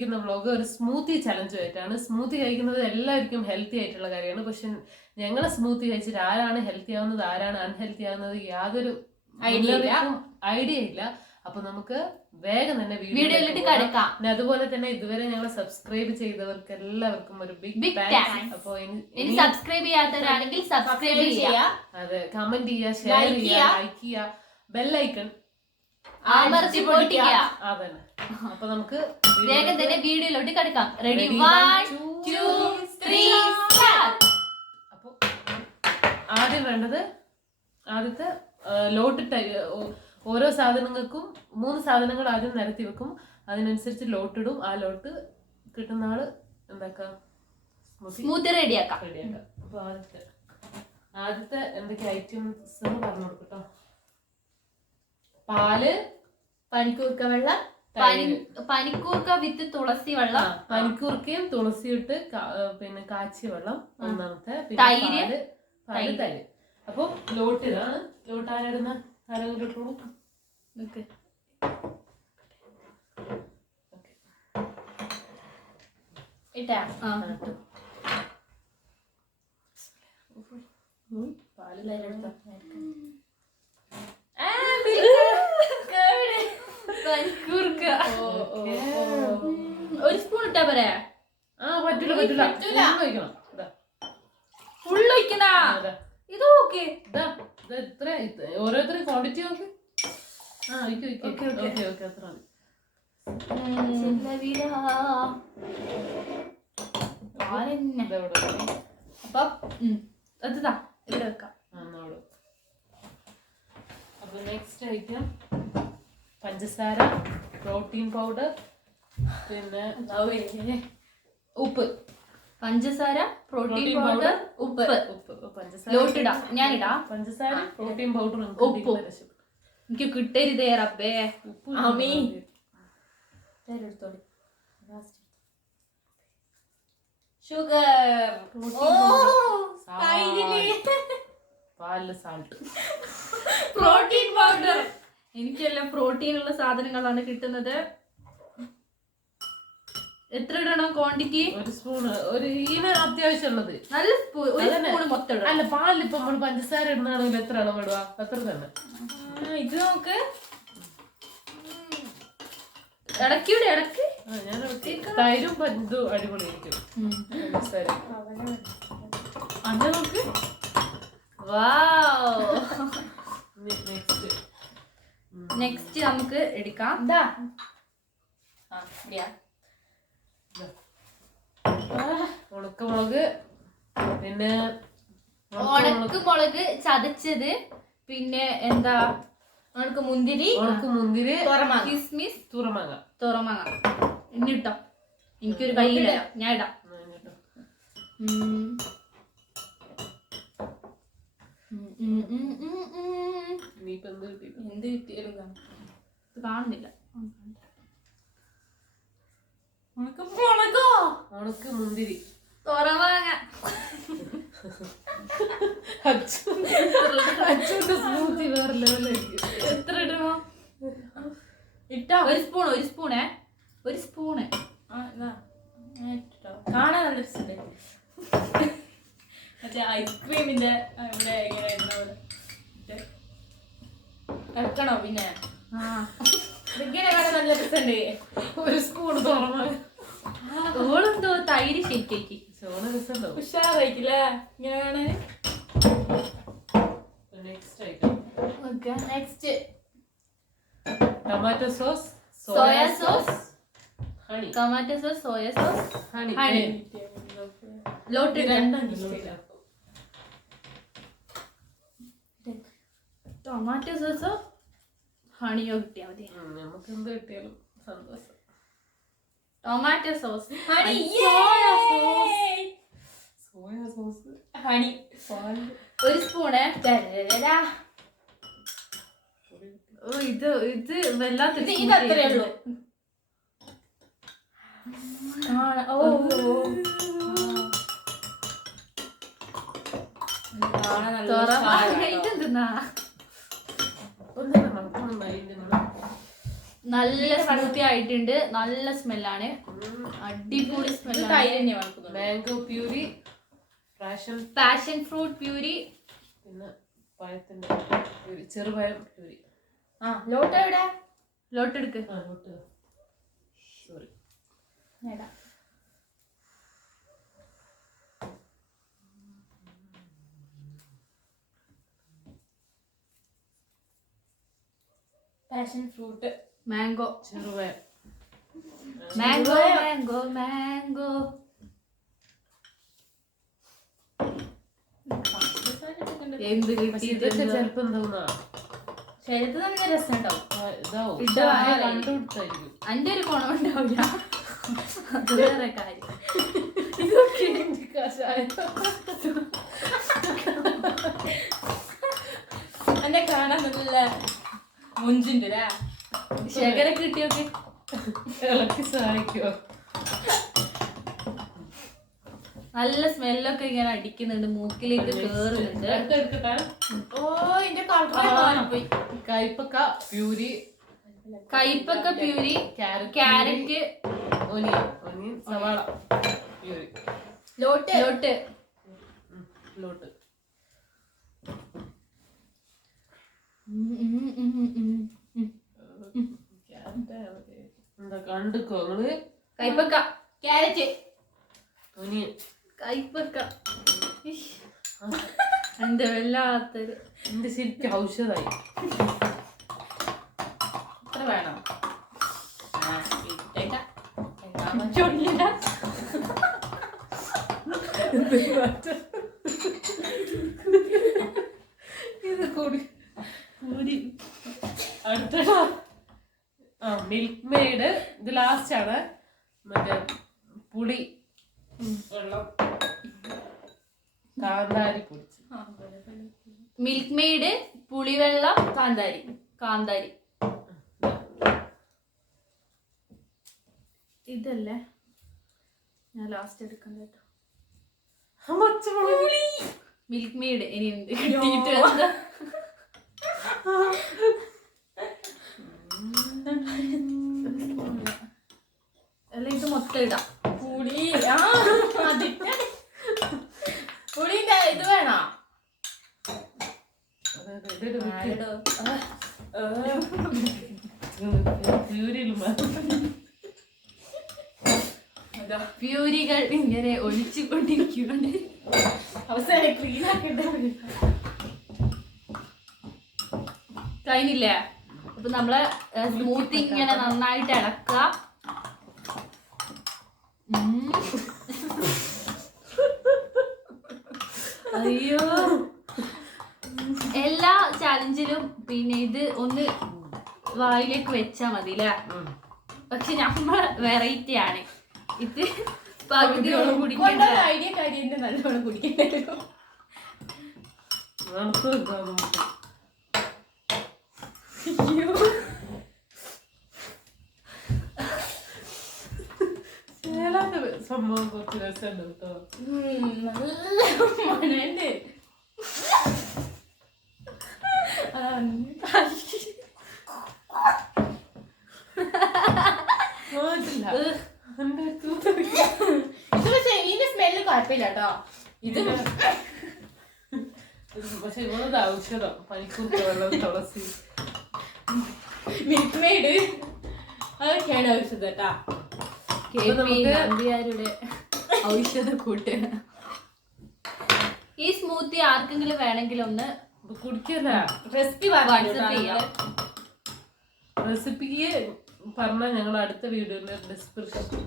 ചെയ്തുകൊണ്ടിരിക്കുന്ന വ്ളോഗ് ഒരു smoothie ചലഞ്ചുമായിട്ടാണ്. Smoothie കഴിക്കുന്നത് എല്ലാവർക്കും ഹെൽത്തി ആയിട്ടുള്ള കാര്യമാണ്. പക്ഷെ ഞങ്ങളെ സ്മൂത്തി കഴിച്ചിട്ട് ആരാണ് ഹെൽത്തി ആവുന്നത് ആരാണ് അൺഹെൽത്തി ആവുന്നത് യാതൊരു ഐഡിയ ഇല്ല. അപ്പൊ നമുക്ക് വേഗം തന്നെ വീഡിയോയിലേക്ക് കിടക്കാം. അതുപോലെ തന്നെ ഇതുവരെ ഞങ്ങളെ സബ്സ്ക്രൈബ് ചെയ്തവർക്ക് എല്ലാവർക്കും ഒരു ബിഗ് താങ്ക്സ്. അപ്പൊ ഇനി സബ്സ്ക്രൈബ് ചെയ്യാത്തവരാണെങ്കിൽ സബ്സ്ക്രൈബ് ചെയ്യുക, അതെ, കമന്റ് ചെയ്യുക, ഷെയർ ചെയ്യുക, ലൈക്ക് ചെയ്യുക, ബെല്ലൈക്കൺ അമർത്തി പൊട്ടിക്കുക. അതന്നെ. അപ്പൊ നമുക്ക് വേഗം തന്നെ വീഡിയോയിലോട്ട് കിടക്കാം. Ready 1 2 3 start. അപ്പൊ ആദ്യം വേണ്ടത് ആദ്യത്തെ ലോട്ട് ഓരോ സാധനങ്ങൾക്കും 3 സാധനങ്ങൾ ആദ്യം നിരത്തി വെക്കും. അതിനനുസരിച്ച് ലോട്ടിടും. ആ ലോട്ട് കിട്ടുന്ന ആള് എന്താക്കാം സ്മൂത്തി റെഡിയാക്കാം. അപ്പൊ ആദ്യത്തെ എന്തൊക്കെ ഐറ്റംസ് പറഞ്ഞു കൊടുക്കട്ടോ. പാല്, പനിക്കൂർക്ക വെള്ളം, പനിക്കൂർക്ക വിത്ത് തുളസി വെള്ളം, പനിക്കൂർക്കയും തുളസിയും ഇട്ട് പിന്നെ കാച്ചിയ വെള്ളം ഒന്നാമത്തെ, തൈര്. തൈര്. അപ്പൊ ലോട്ട് ഇതാണ്. ലോട്ട് ആരാടുന്ന ആരെങ്കിലും ഇട്ടോളൂ. ഒരു സ്പൂൺ ഇട്ടാ പോരെ? പറ്റില്ല. ഫുള്ള് ഒഴിക്കണ ഇത്. ഓക്കെ, ഓരോരുത്തരും ക്വാണ്ടിറ്റി നോക്ക്. അത്ര ഇവിടെ വെക്കാം. അപ്പൊ നെക്സ്റ്റ് ഐറ്റം പഞ്ചസാര, പ്രോട്ടീൻ പൗഡർ, പിന്നെ ഉപ്പ്. പഞ്ചസാര, പ്രോട്ടീൻ പൗഡർ, ഉപ്പ്. പഞ്ചസാര ലോട്ടിടാം. ഞാനിടാം. പഞ്ചസാര, പ്രോട്ടീൻ പൗഡർ, ഉപ്പ്. എനിക്ക് കിട്ടരുതേ റബ്ബേ. ഷുഗർ, പാലില് സാൾട്ട്, പ്രോട്ടീൻ പൗഡർ. എനിക്കെല്ലാം പ്രോട്ടീൻ ഉള്ള സാധനങ്ങളാണ് കിട്ടുന്നത്. എത്ര ഇടണം ക്വാണ്ടിറ്റി? ഒരു സ്പൂണ്. ഇതിന് അത്യാവശ്യമുള്ളത് നല്ല ഒരു സ്പൂൺ മൊത്തം ഇടണം. അല്ല, പാലിൽ ഇപ്പൊ നമ്മൾ പഞ്ചസാര ഇടുന്നാണെങ്കിൽ എത്ര അളവ് ഇടുക? അത്ര തന്നെ. ഇത് നമുക്ക് ഇടയ്ക്കൂടെ ഇടയ്ക്ക് ഞാൻ തൈരും ഇതും അടിപൊളിയായിരിക്കും. അന്ന് നമുക്ക് വാവ്. നെക്സ്റ്റ് നമുക്ക് എടുക്കാം. ഉണക്കമുളക്, പിന്നെ ഉണക്കമുളക് ചതച്ചത്, പിന്നെ എന്താ ഉണക്കമുന്തിരി, കിസ്മിസ്, തുറമാങ്ങ. എന്നിട്ടോ എനിക്കൊരു കയ്യില, ഞാൻ ഇടാം. എന്ത് കിട്ടിയാലും കാണുന്നില്ല. ഉണക്കമുന്തിരി, തുറമാങ്ങ, അച്ഛന്റെ സ്മൂത്തി വേറെ ലെവലായിരിക്കും. എത്ര ഇടണോ? ഇട്ടോ ഒരു സ്പൂണേ. കാണാൻ നല്ല രസമുണ്ട്. മറ്റേ ഐസ്ക്രീമിന്റെ ഇവിടെ ഇങ്ങനെ ഇടുന്ന പോലെ എടുക്കണോ? പിന്നെ ഇങ്ങനെ കാണാൻ നല്ല രസമുണ്ട്. ഒരു സ്പൂൺ തുറന്ന് ഓളെന്തോ തൈര് ഷേക്കാക്കി. ഉഷാറായിക്കില്ലേ ഇങ്ങനെ കാണാൻ. Next tomato sauce, soya sauce, honey. Tomato sauce, soya sauce, honey. Lot tomato സോസോ ഹണിയോ കിട്ടിയാ മതി. നമുക്ക് എന്ത് കിട്ടിയാലും സന്തോഷം. Tomato sauce, honey, soya sauce, honey. ഒരു സ്പൂണ്. ഇത് വല്ലാത്തൊരു. ഇത് അത്രേ ഉള്ളൂ. ഇതെന്താ നല്ല സ്മൂത്തി ആയിട്ടുണ്ട്. നല്ല സ്മെല്ലാണ്, അടിപൊളി സ്മെല്ലാണ്. Mango puree, passion fruit puree, പിന്നെ പഴത്തിന്റെ പ്യൂരി, ചെറുപഴം പ്യൂരി. ലോട്ട് എവിടെ? ലോട്ട് എടുക്ക്. സോറി. പാഷൻ ഫ്രൂട്ട്, മാംഗോ, ചെറുപഴം, മാംഗോ മാംഗോ മാംഗോ. എന്ത് കിട്ടിയത് ചെലപ്പോ എന്താ ശരീരത്തിൽ നല്ല രസം ഉണ്ടാവും. കണ്ടുപിടുത്തായിരിക്കും. അന്റെ ഒരു ഗുണം ഉണ്ടാവില്ല, അത് വേറെ കാര്യം. ഇതൊക്കെ എന്നെ കാണാൻ നല്ല മുഞ്ചുണ്ട്. ശേഖരം കിട്ടിയൊക്കെ ഇളക്കി സഹായിക്കോ? നല്ല സ്മെല്ലൊക്കെ ഇങ്ങനെ അടിക്കുന്നുണ്ട്, മൂക്കിലേക്ക് കേറുന്നുണ്ട്. എടുക്കട്ടെ. ഓ ഇതിന്റെ കളർ പോയി. കൈപ്പക്ക പ്യൂരി, കൈപ്പക്ക പ്യൂരി, ക്യാരറ്റ്, ഒനിയൻ, സവാള പ്യൂരി, ലോട്ട് ലോട്ട്, ലോട്ട്. എന്താ കണ്ടുക്കോ നിങ്ങള്? കൈപ്പക്ക, ക്യാരറ്റ്, ഒനിയൻ, കൈപ്പക്ക. എന്റെ വല്ലാത്തൊരു എന്റെ ശരിക്കും ഔഷധായി. എത്ര വേണം? ഇത് കൂടി കൂടി അടുത്തടാ. Milkmaid. ഇത് ലാസ്റ്റ് ആണ്. മറ്റേ പുളി വെള്ളം, കാന്താരി പൊടിച്ച്. മിൽക്ക് മെയ്ഡ്, പുളിവെള്ളം, കാന്താരി. കാന്താരി ഇതല്ലേ ഞാൻ ലാസ്റ്റ് എടുക്കണ്ട കേട്ടോ. മിൽക്ക് മെയ്ഡ് ഇനി ഉണ്ട് കിട്ടിയിട്ട് എന്താ? അല്ല ഇത് മൊത്തം ഇടാം. പുളി. പുളിന്റെ ഇത് വേണോ? പ്യൂരികൾ ഇങ്ങനെ ഒഴിച്ചുകൊണ്ടിരിക്കുന്നുണ്ട്. അവസാനം ക്ലീൻ ആക്കിട്ട് കഴിഞ്ഞില്ലേ? അപ്പൊ നമ്മള് സ്മൂത്തി ഇങ്ങനെ നന്നായിട്ട് ഇളക്കുക. അയ്യോ, എല്ലാ ചാലഞ്ചിലും പിന്നെ ഇത് ഒന്ന് വായിലേക്ക് വെച്ചാ മതി അല്ലേ? പക്ഷെ നമ്മള് വെറൈറ്റി ആണ്. ഇത് പകുതിയോളം കുടിക്കേണ്ട ഐഡിയ കാര്യന്റെ നല്ലോണം കുടിക്കണ്ടല്ലോ. സംഭവം കുറച്ച് രസമുണ്ട് കേട്ടോ. നല്ല മണുണ്ട്. ഇത് പക്ഷെ ഇതിന്റെ സ്മെല്ല് കുഴപ്പമില്ല കേട്ടോ. ഇത് പക്ഷെ ഇവളത് ഔഷധം, പനിക്കൂർക്ക വെള്ളം, തുളസി, മിൽക്ക് മെയ്ഡ് അതൊക്കെയാണ് ഔഷധം കേട്ടാ. നമ്പ്യാരുടെ ഔഷധ കൂട്ട്. ഈ സ്മൂത്തി ആർക്കെങ്കിലും വേണമെങ്കിൽ ഒന്ന് കുടിക്കല്ല. റെസിപ്പി വാട്സപ്പ് ചെയ്യാം. റെസിപ്പിക്ക് പറഞ്ഞാൽ ഞങ്ങൾ അടുത്ത വീഡിയോയില്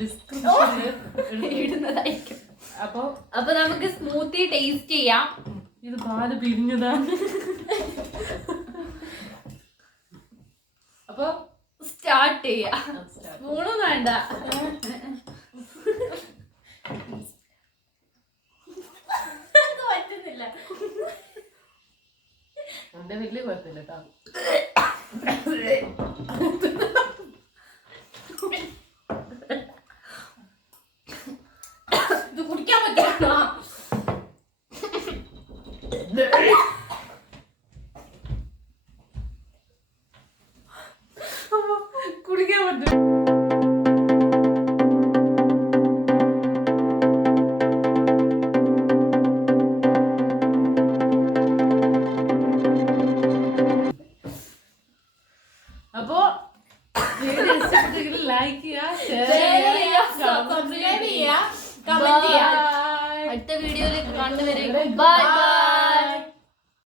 ഡിസ്ക്രിപ്ഷനിൽ ഇടുന്നതായിരിക്കും. അപ്പൊ നമുക്ക് സ്മൂത്തി ടേസ്റ്റ് ചെയ്യാം. ഇത് പാല് പിരിഞ്ഞതാണ്. അപ്പൊ സ്റ്റാർട്ട് ചെയ്യാം. സ്പൂണും വേണ്ട. പറ്റുന്നില്ല. എന്റെ വലിയ കുഴപ്പമില്ല കേട്ടോ. ഇത് കുടിക്കാൻ പറ്റില്ല. കുടി സബ്സ്ക്രൈബ് ചെയ്യുക, കമന്റ് ചെയ്യുക. അടുത്ത വീഡിയോയിലേക്ക് കാണുന്നവരെ ബൈ ബൈ.